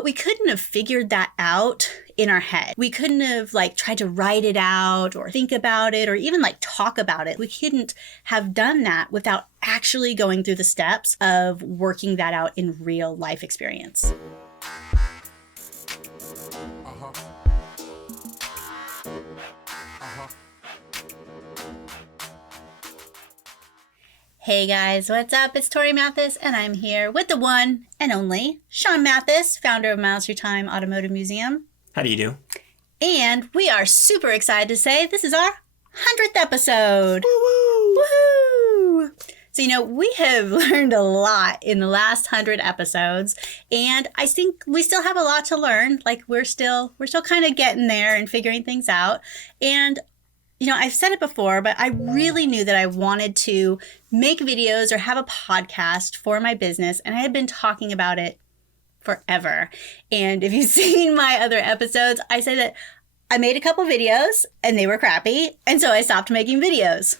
but we couldn't have figured that out in our head. We couldn't have tried to write it out or think about it or even talk about it. We couldn't have done that without actually going through the steps of working that out in real life experience. Hey guys, what's up? It's Torie Mathis, and I'm here with the one and only Sean Mathis, founder of Miles Through Time Automotive Museum. How do you do? And we are super excited to say this is our 100th episode. Woo-woo! Woohoo! So, we have learned a lot in the last 100 episodes, and I think we still have a lot to learn. We're still kind of getting there and figuring things out. And I've said it before, but I really knew that I wanted to make videos or have a podcast for my business, and I had been talking about it forever. And if you've seen my other episodes, I say that I made a couple videos and they were crappy, and so I stopped making videos.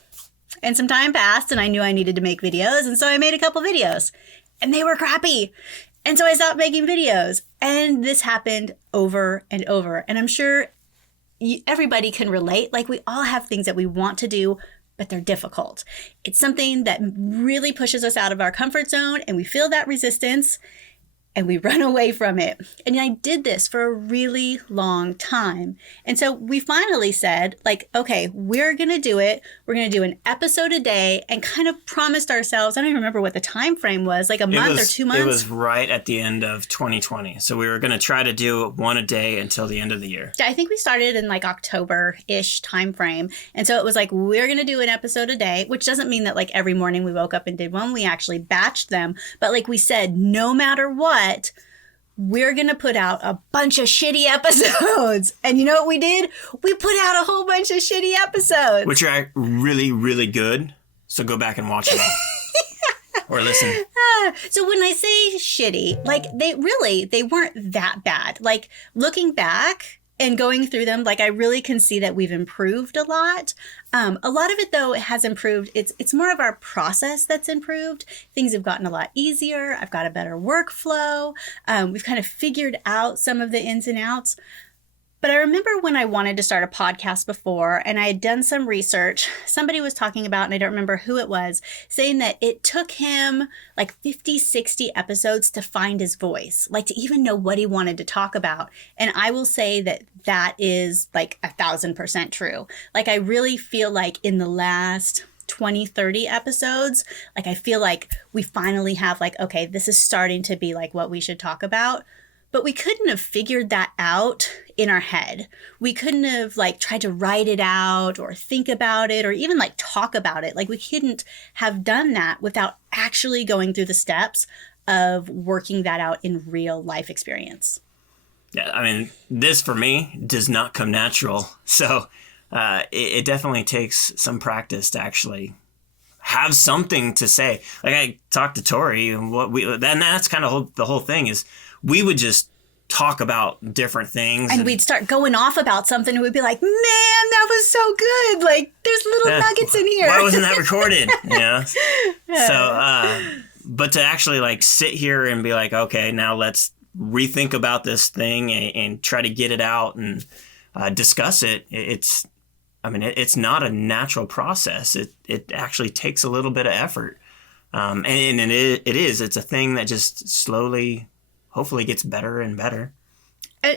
And some time passed and I knew I needed to make videos, and so I made a couple videos and they were crappy. And so I stopped making videos. And this happened over and over. And I'm sure everybody can relate. We all have things that we want to do, but they're difficult. It's something that really pushes us out of our comfort zone, and we feel that resistance and we run away from it. And I did this for a really long time. And so we finally said, okay, we're going to do it. We're going to do an episode a day, and kind of promised ourselves, I don't even remember what the time frame was, a month or 2 months. It was right at the end of 2020. So we were going to try to do one a day until the end of the year. I think we started in October-ish time frame. And so it was we're going to do an episode a day, which doesn't mean that every morning we woke up and did one. We actually batched them. But we said, no matter what, we're going to put out a bunch of shitty episodes. And you know what we did? We put out a whole bunch of shitty episodes. Which are really, really good. So go back and watch them all. Or listen. So when I say shitty, they weren't that bad. Looking back and going through them, I really can see that we've improved a lot. A lot of it, though, has improved. It's more of our process that's improved. Things have gotten a lot easier. I've got a better workflow. We've kind of figured out some of the ins and outs. But I remember when I wanted to start a podcast before, and I had done some research, somebody was talking about, and I don't remember who it was, saying that it took him 50, 60 episodes to find his voice, to even know what he wanted to talk about. And I will say that that is 1,000% true. I really feel in the last 20, 30 episodes, I feel we finally have okay, this is starting to be what we should talk about. But we couldn't have figured that out in our head. We couldn't have tried to write it out or think about it or even talk about it. We couldn't have done that without actually going through the steps of working that out in real life experience. Yeah, I mean, this for me does not come natural. So it definitely takes some practice to actually have something to say. I talked to Torie, and that's kind of the whole thing is, we would just talk about different things. And we'd start going off about something, and we'd be like, man, that was so good. There's little nuggets in here. Why wasn't that recorded? So, but to actually not here and be okay, now let's rethink about this thing and try to get it out and discuss it. It's not a natural process. It actually takes a little bit of effort. And it's a thing that just slowly, hopefully gets better and better.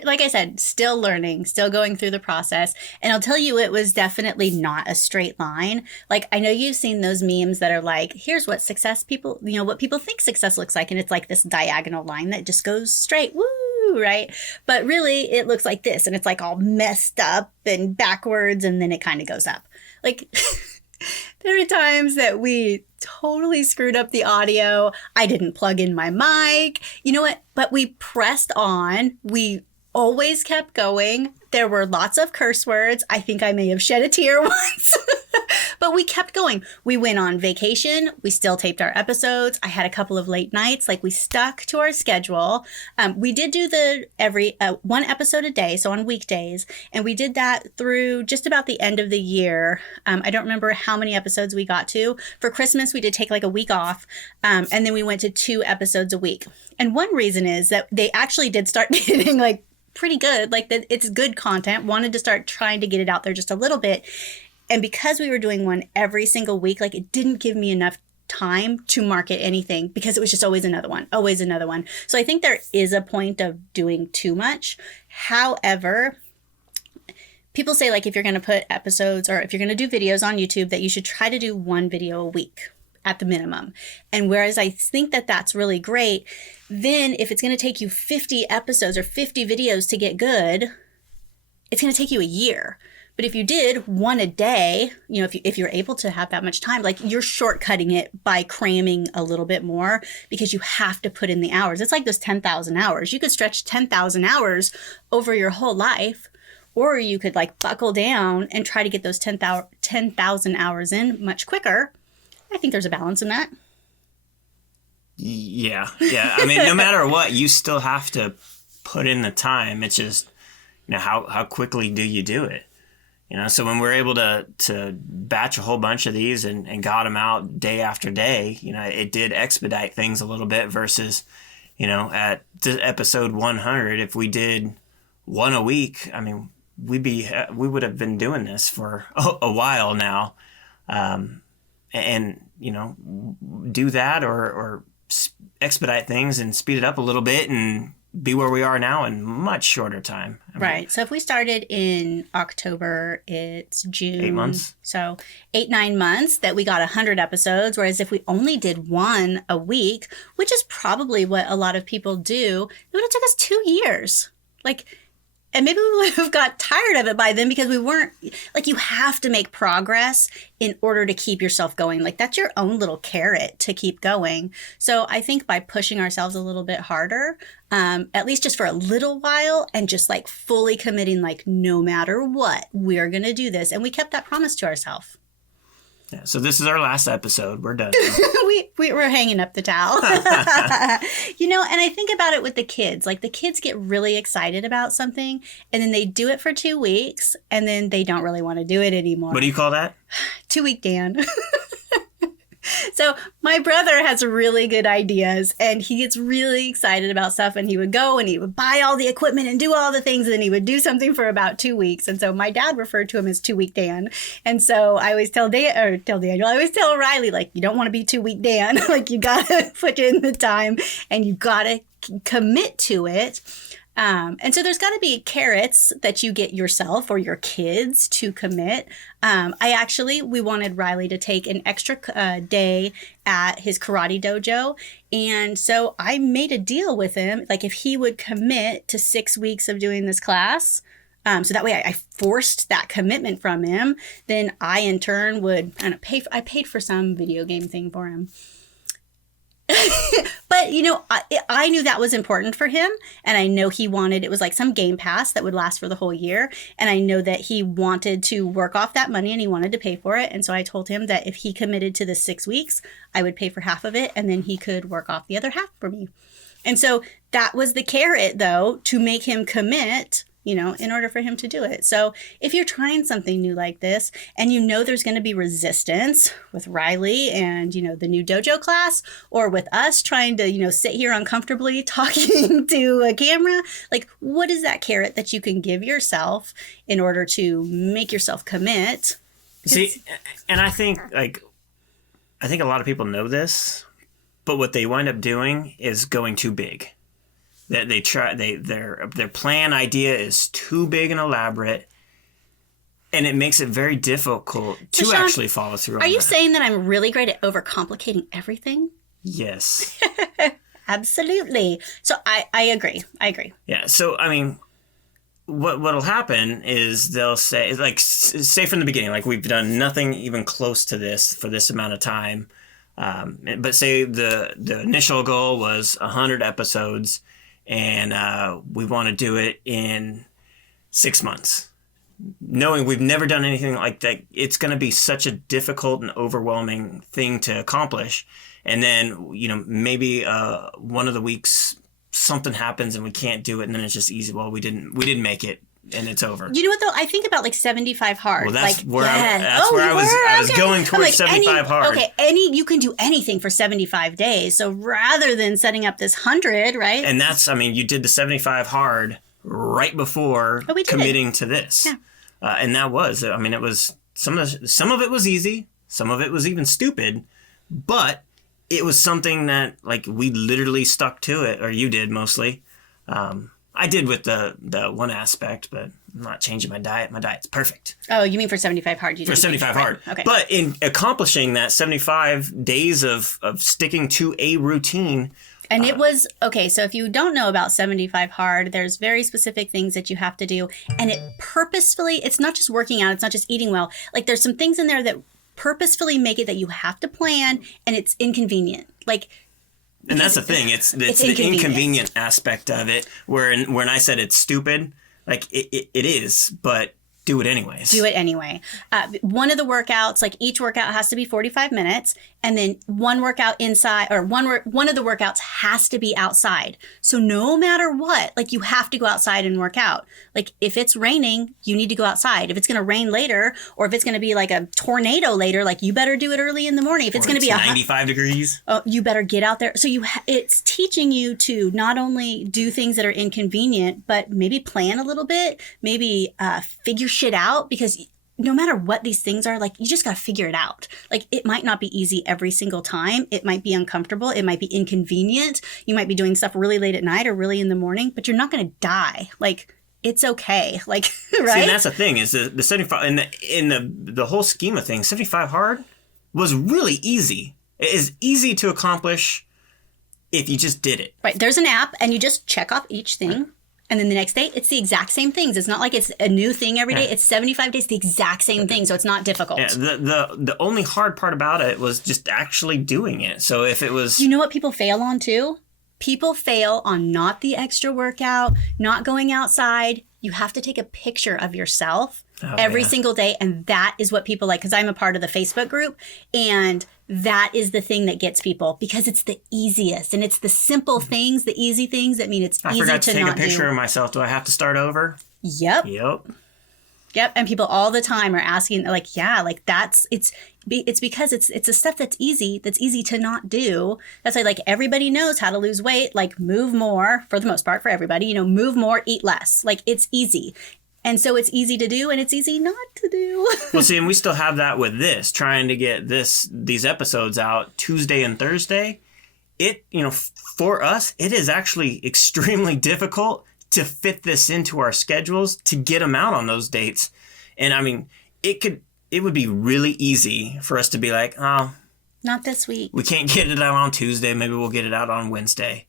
Like I said, still learning, still going through the process. And I'll tell you, it was definitely not a straight line. I know you've seen those memes that are here's what success people, what people think success looks like. And it's this diagonal line that just goes straight, woo, right? But really it looks like this, and it's all messed up and backwards, and then it kind of goes up. There are times that we totally screwed up the audio. I didn't plug in my mic. You know what? But we pressed on. We always kept going. There were lots of curse words. I think I may have shed a tear once. But we kept going. We went on vacation. We still taped our episodes. I had a couple of late nights. Like, we stuck to our schedule. We did do every one episode a day, so on weekdays. And we did that through just about the end of the year. I don't remember how many episodes we got to. For Christmas, we did take like a week off. And then we went to 2 episodes a week. And one reason is that they actually did start getting like pretty good. Like, it's good content. Wanted to start trying to get it out there just a little bit. And because we were doing one every single week, like, it didn't give me enough time to market anything because it was just always another one, always another one. So I think there is a point of doing too much. However, people say, like, if you're going to put episodes or if you're going to do videos on YouTube, that you should try to do 1 video a week at the minimum. And whereas I think that that's really great, then if it's going to take you 50 episodes or 50 videos to get good, it's going to take you a year. But if you did 1 a day, you know, if you're able to have that much time, like, you're shortcutting it by cramming a little bit more because you have to put in the hours. It's like those 10,000 hours. You could stretch 10,000 hours over your whole life, or you could like buckle down and try to get those 10,000 hours in much quicker. I think there's a balance in that. Yeah. I mean, no matter what, you still have to put in the time. It's just, you know, how quickly do you do it? You know, so when we're able to batch a whole bunch of these and got them out day after day, you know, it did expedite things a little bit versus, you know, at episode 100, if we did 1 a week, I mean, we would have been doing this for a while now. And, you know, do that or expedite things and speed it up a little bit and be where we are now in much shorter time. Right. So if we started in October, it's June. 8 months. So 8-9 months that we got 100 episodes. Whereas if we only did 1 a week, which is probably what a lot of people do, it would have took us 2 years. Like, and maybe we would have got tired of it by then because we weren't, like, you have to make progress in order to keep yourself going. Like, that's your own little carrot to keep going. So I think by pushing ourselves a little bit harder, at least just for a little while, and just like fully committing, like, no matter what, we're going to do this. And we kept that promise to ourselves. Yeah, so this is our last episode. We're done. We're hanging up the towel. You know, and I think about it with the kids. Like, the kids get really excited about something, and then they do it for 2 weeks, and then they don't really want to do it anymore. What do you call that? 2-week Dan. So my brother has really good ideas, and he gets really excited about stuff, and he would go and he would buy all the equipment and do all the things, and then he would do something for about 2 weeks. And so my dad referred to him as 2-week Dan. And so I always tell Daniel, I always tell Riley, like, you don't want to be 2-week Dan. Like, you got to put in the time and you got to commit to it. And so there's got to be carrots that you get yourself or your kids to commit. We wanted Riley to take an extra day at his karate dojo. And so I made a deal with him, like, if he would commit to 6 weeks of doing this class, so that way I forced that commitment from him, then I in turn would I paid for some video game thing for him. But, you know, I knew that was important for him, and I know he wanted, it was like some game pass that would last for the whole year, and I know that he wanted to work off that money and he wanted to pay for it. And so I told him that if he committed to the 6 weeks, I would pay for half of it, and then he could work off the other half for me. And so that was the carrot, though, to make him commit, you know, in order for him to do it. So if you're trying something new like this, and you know there's going to be resistance with Riley and, you know, the new dojo class, or with us trying to, you know, sit here uncomfortably talking to a camera, like, what is that carrot that you can give yourself in order to make yourself commit? See, and I think a lot of people know this, but what they wind up doing is going too big. That their plan idea is too big and elaborate, and it makes it very difficult to Sean, actually follow through. Are you saying that I'm really great at overcomplicating everything? Yes. Absolutely. So I agree. Yeah. So I mean, what'll happen is they'll say, like, say from the beginning, like, we've done nothing even close to this for this amount of time, but say the initial goal was 100 episodes. And we want to do it in 6 months. knowing we've never done anything like that, it's going to be such a difficult and overwhelming thing to accomplish. And then, maybe one of the weeks something happens and we can't do it, and then it's just easy. Well, we didn't make it, and it's over. You know what though? I think about like 75 hard. Well, that's like, where I was going towards 75 hard. Okay, you can do anything for 75 days. So rather than setting up this 100, right? And that's, you did the 75 hard right before committing to this. Yeah. And that was, it was some of it was easy, some of it was even stupid, but it was something that like we literally stuck to it, or you did mostly. I did with the one aspect, but I'm not changing my diet. My diet's perfect. Oh, you mean for 75 hard? For 75 hard. Right. Okay. But in accomplishing that 75 days of sticking to a routine. And it was, okay, so if you don't know about 75 hard, there's very specific things that you have to do. And it purposefully, it's not just working out, it's not just eating well. Like there's some things in there that purposefully make it that you have to plan, and it's inconvenient. And that's the thing. It's the inconvenient aspect of it. When I said it's stupid, like it is, but do it anyways. Do it anyway. One of the workouts, like each workout has to be 45 minutes, and then one workout inside, or one of the workouts has to be outside. So no matter what, like you have to go outside and work out. Like if it's raining, you need to go outside. If it's going to rain later, or if it's going to be like a tornado later, like you better do it early in the morning. If it's going to be 95 degrees, you better get out there. So it's teaching you to not only do things that are inconvenient, but maybe plan a little bit, maybe figure shit out, because no matter what these things are, like you just got to figure it out. Like it might not be easy every single time. It might be uncomfortable. It might be inconvenient. You might be doing stuff really late at night or really in the morning, but you're not going to die. Like it's okay. Like, right? See, and that's the thing is the 75 in the whole scheme of things, 75 hard was really easy. It is easy to accomplish if you just did it. Right. There's an app and you just check off each thing. Right. And then the next day, it's the exact same things. It's not like it's a new thing every day. It's 75 days, the exact same thing. So it's not difficult. Yeah, the only hard part about it was just actually doing it. So if it was... You know what people fail on too? People fail on not the extra workout, not going outside. You have to take a picture of yourself every single day. And that is what people like, because I'm a part of the Facebook group. And that is the thing that gets people, because it's the easiest and it's the simple things, the easy things that mean it's easy to not do. I forgot to take a picture of myself. Do I have to start over? Yep. Yep. And people all the time are asking, like, yeah, like it's because it's the stuff that's easy to not do. That's why like everybody knows how to lose weight, like move more for the most part for everybody, move more, eat less. Like it's easy. And so it's easy to do and it's easy not to do. Well, see, and we still have that with this, trying to get these episodes out Tuesday and Thursday. It, for us, it is actually extremely difficult to fit this into our schedules to get them out on those dates. And I mean, it would be really easy for us to be like, oh, not this week. We can't get it out on Tuesday. Maybe we'll get it out on Wednesday.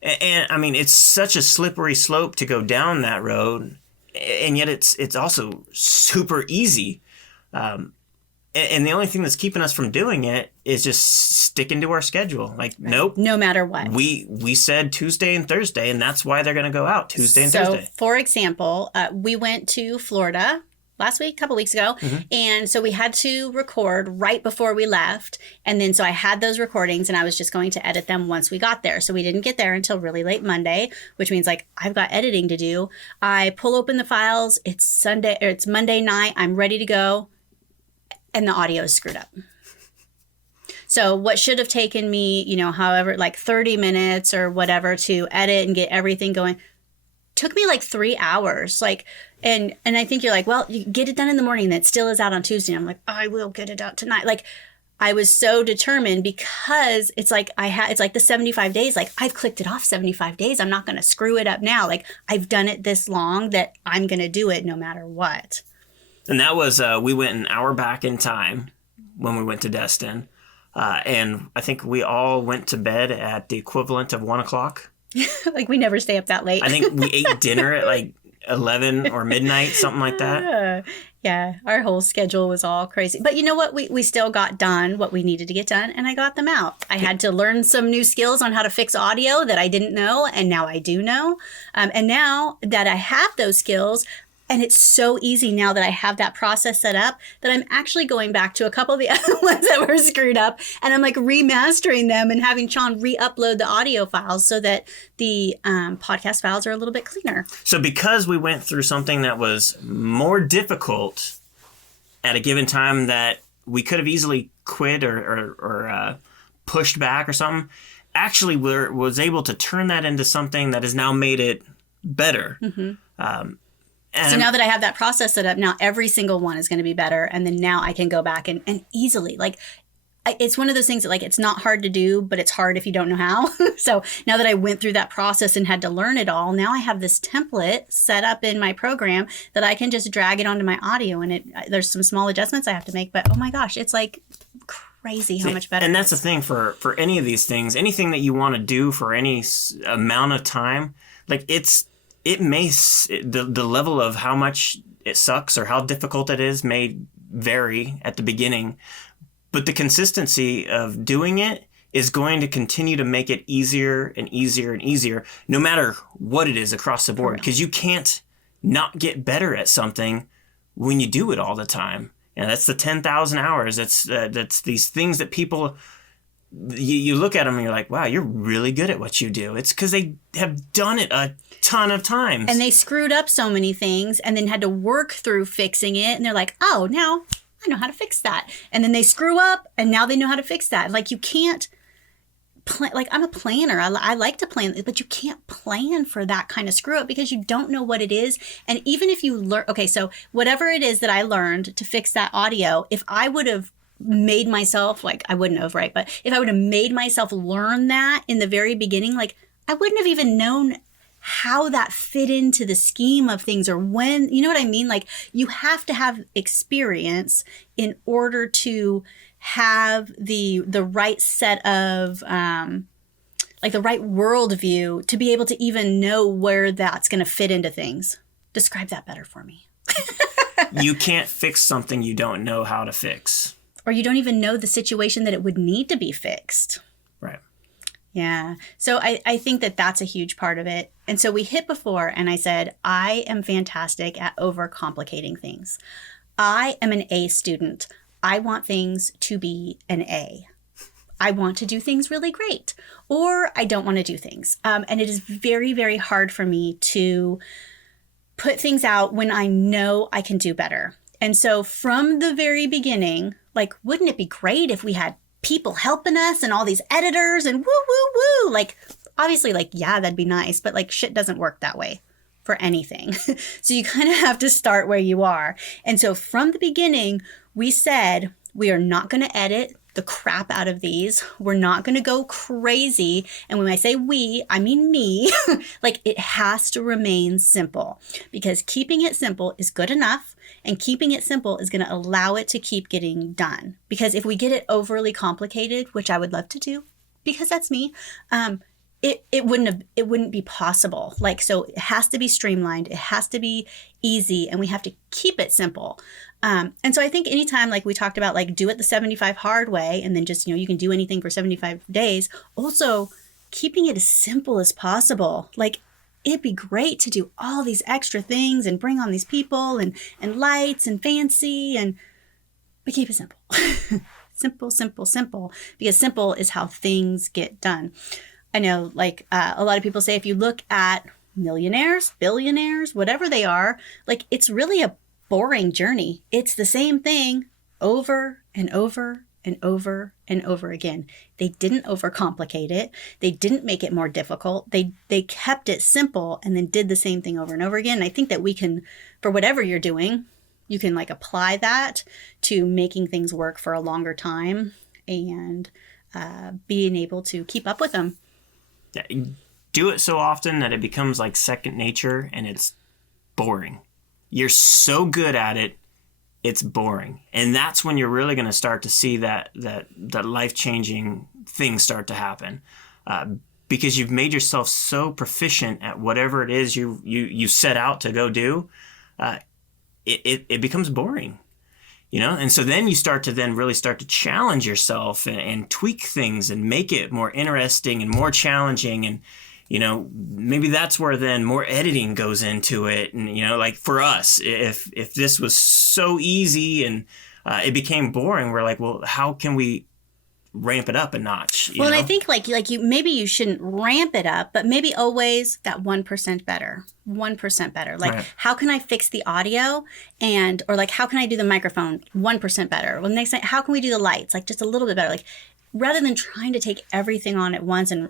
And I mean, it's such a slippery slope to go down that road. And yet it's also super easy. And the only thing that's keeping us from doing it is just sticking to our schedule. Like, nope. No matter what. We said Tuesday and Thursday, and that's why they're going to go out Tuesday and Thursday. So, for example, we went to Florida last week, a couple weeks ago. Mm-hmm. And so we had to record right before we left. And then so I had those recordings and I was just going to edit them once we got there. So we didn't get there until really late Monday, which means like I've got editing to do. I pull open the files. It's Monday night. I'm ready to go. And the audio is screwed up. So what should have taken me, however, like 30 minutes or whatever to edit and get everything going, took me like 3 hours. And I think you're like, well, you get it done in the morning. That still is out on Tuesday. I'm like, I will get it out tonight. Like I was so determined because it's like it's like the 75 days. Like I've clicked it off 75 days. I'm not going to screw it up now. Like I've done it this long that I'm going to do it no matter what. And that was, we went an hour back in time when we went to Destin. And I think we all went to bed at the equivalent of 1 o'clock. Like we never stay up that late. I think we ate dinner at like 11 or midnight, something like that. Yeah, our whole schedule was all crazy. But you know what? We still got done what we needed to get done, and I got them out. I had to learn some new skills on how to fix audio that I didn't know, and now I do know. And now that I have those skills, And it's so easy now that I have that process set up that I'm actually going back to a couple of the other ones that were screwed up, and I'm like remastering them and having Sean re-upload the audio files so that the podcast files are a little bit cleaner. So because we went through something that was more difficult at a given time that we could have easily quit or pushed back or something, actually was able to turn that into something that has now made it better. So now that I have that process set up, now every single one is going to be better. And then now I can go back and easily, like, it's one of those things that, like, it's not hard to do, but it's hard if you don't know how. So now that I went through that process and had to learn it all, now I have this template set up in my program that I can just drag it onto my audio. And there's some small adjustments I have to make, but oh my gosh, it's like crazy how much better. And that's the thing for any of these things, anything that you want to do for any amount of time, like the level of how much it sucks or how difficult it is may vary at the beginning, but the consistency of doing it is going to continue to make it easier and easier and easier, no matter what it is across the board, because you can't not get better at something when you do it all the time. And that's the 10,000 hours. That's these things that people, you look at them and you're like, wow, you're really good at what you do. It's because they have done it a ton of times. And they screwed up so many things and then had to work through fixing it. And they're like, oh, now I know how to fix that. And then they screw up and now they know how to fix that. Like, you can't plan. Like, I'm a planner. I like to plan, but you can't plan for that kind of screw up because you don't know what it is. And even if you learn, okay, so whatever it is that I learned to fix that audio, if I would have made myself, like, I wouldn't have, right? But if I would have made myself learn that in the very beginning, like, I wouldn't have even known how that fit into the scheme of things, or when, you know what I mean? Like, you have to have experience in order to have the right set of, like, the right worldview to be able to even know where that's going to fit into things. Describe that better for me. You can't fix something you don't know how to fix. Or you don't even know the situation that it would need to be fixed. Right. Yeah. So I think that that's a huge part of it. And so we hit before and I said, I am fantastic at overcomplicating things. I am an A student. I want things to be an A. I want to do things really great, or I don't want to do things. And it is very, very hard for me to put things out when I know I can do better. And so from the very beginning, like, wouldn't it be great if we had people helping us and all these editors and woo, woo, woo? Like, obviously, like, yeah, that'd be nice, but like, shit doesn't work that way for anything. So you kind of have to start where you are. And so from the beginning, we said, we are not going to edit the crap out of these. We're not going to go crazy. And when I say we, I mean me. Like, it has to remain simple, because keeping it simple is good enough. And keeping it simple is going to allow it to keep getting done. Because if we get it overly complicated, which I would love to do, because that's me, it wouldn't be possible. Like, so it has to be streamlined. It has to be easy, and we have to keep it simple. And so I think anytime, like we talked about, like, do it the 75 hard way, and then just, you can do anything for 75 days. Also, keeping it as simple as possible. Like, it'd be great to do all these extra things and bring on these people and lights and fancy, but keep it simple. Simple, simple, simple. Because simple is how things get done. I know, like, a lot of people say, if you look at millionaires, billionaires, whatever they are, like, it's really a boring journey. It's the same thing over and over and over and over again. They didn't overcomplicate it. They didn't make it more difficult. They kept it simple and then did the same thing over and over again. And I think that we can, for whatever you're doing, you can, like, apply that to making things work for a longer time and being able to keep up with them. Do it so often that it becomes like second nature, and it's boring. You're so good at it, it's boring. And that's when you're really going to start to see that life-changing things start to happen. Because you've made yourself so proficient at whatever it is you set out to go do, it becomes boring. And so then you start to challenge yourself and tweak things and make it more interesting and more challenging. maybe that's where then more editing goes into it. And, like for us, if this was so easy and it became boring, we're like, well, how can we ramp it up a notch? And I think like you maybe you shouldn't ramp it up, but maybe always that 1% better. 1% better. Like, right. How can I fix the audio or like, how can I do the microphone 1% better? Well, next time, how can we do the lights? Like just a little bit better. Like rather than trying to take everything on at once and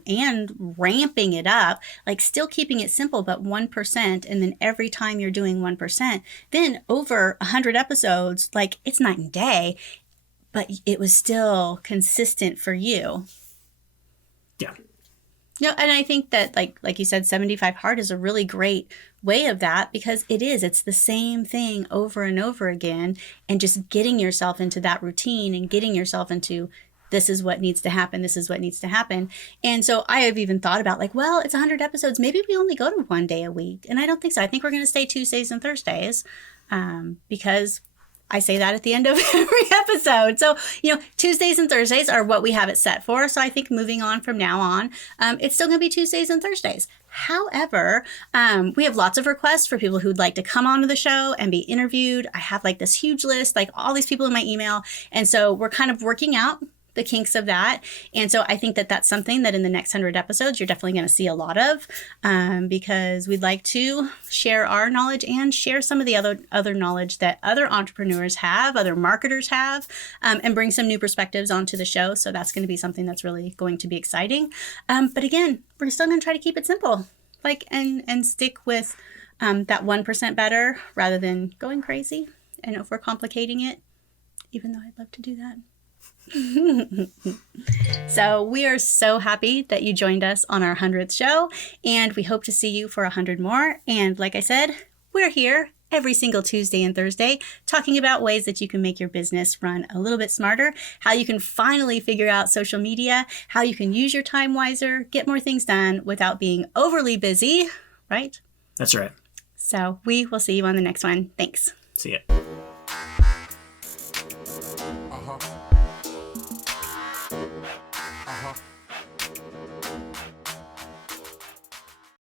ramping it up, like still keeping it simple, but 1%. And then every time you're doing 1%, then over 100 episodes, like it's night and day, but it was still consistent for you. Yeah. And I think that like you said, 75 Hard is a really great way of that, because it's the same thing over and over again, and just getting yourself into that routine and getting yourself into this is what needs to happen. This is what needs to happen. And so I have even thought about like, well, it's 100 episodes. Maybe we only go to one day a week. And I don't think so. I think we're going to stay Tuesdays and Thursdays because I say that at the end of every episode. So, Tuesdays and Thursdays are what we have it set for. So I think moving on from now on, it's still going to be Tuesdays and Thursdays. However, we have lots of requests for people who'd like to come onto the show and be interviewed. I have like this huge list, like all these people in my email. And so we're kind of working out the kinks of that. And so I think that that's something that in the next 100 episodes, you're definitely going to see a lot of, because we'd like to share our knowledge and share some of the other knowledge that other entrepreneurs have, other marketers have, and bring some new perspectives onto the show. So that's going to be something that's really going to be exciting. But again, we're still going to try to keep it simple, and stick with that 1% better rather than going crazy and overcomplicating it, even though I'd love to do that. So we are so happy that you joined us on our 100th show, and we hope to see you for 100 more. And like I said, we're here every single Tuesday and Thursday talking about ways that you can make your business run a little bit smarter, how you can finally figure out social media, how you can use your time wiser, get more things done without being overly busy, right? That's right. So we will see you on the next one. Thanks. See ya.